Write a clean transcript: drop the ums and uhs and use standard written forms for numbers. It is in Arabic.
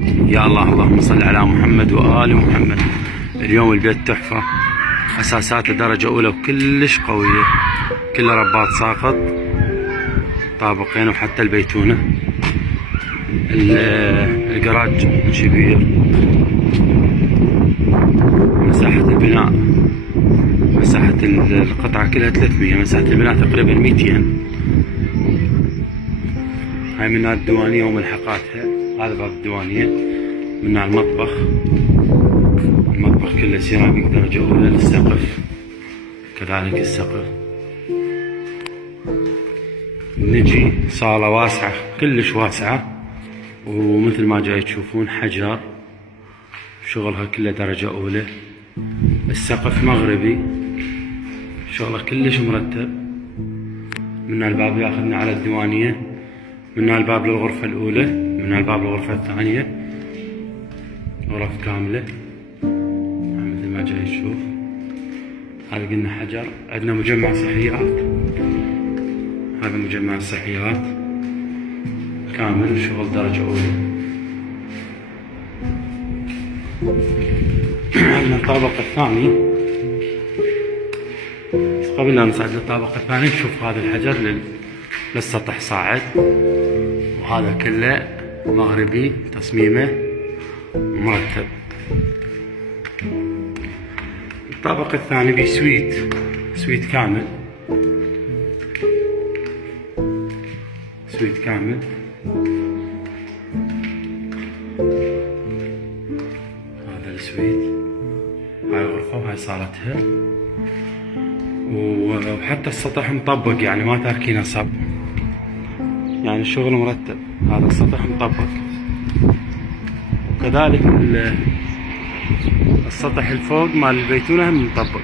يا الله، اللهم صل على محمد وآل محمد. اليوم البيت تحفة، أساساته درجة أولى وكلش قوية، كله رباط ساقط، طابقين وحتى البيتونة. الجراج كبير، مساحة البناء، مساحة القطعة كلها 300، مساحة البناء تقريبا 200. هاي منها الديوانية وملحقاتها، هذا باب الديوانية. منها المطبخ كله سيراميك درجة أولى. للسقف كذلك السقف. نجي صالة واسعة، كلش واسعة، ومثل ما جاي تشوفون حجر، شغلها كله درجة أولى. السقف مغربي، شغله كلش مرتب. من الباب ياخذنا على الديوانية، من الباب للغرفة الأولى، من الباب للغرفة الثانية، غرف كاملة مثل ما جاي تشوف. هذا قلنا حجر. عندنا مجمع صحيات، هذا مجمع الصحيات كامل، شغل درجة أولى. عندنا الطابق الثاني. قبل لا نصعد للطابق الثاني نشوف هذا الحجر للسطح صاعد، وهذا كله مغربي، تصميمه مرتب. الطابق الثاني بسويت كامل، سويت كامل. هذا السويت، هاي غرفة وهاي صالتها، وحتى السطح مطبق، يعني ما تاركينه صب، يعني الشغل مرتب. هذا السطح مطبق، وكذلك السطح الفوق مال البيتونة هم مطبق.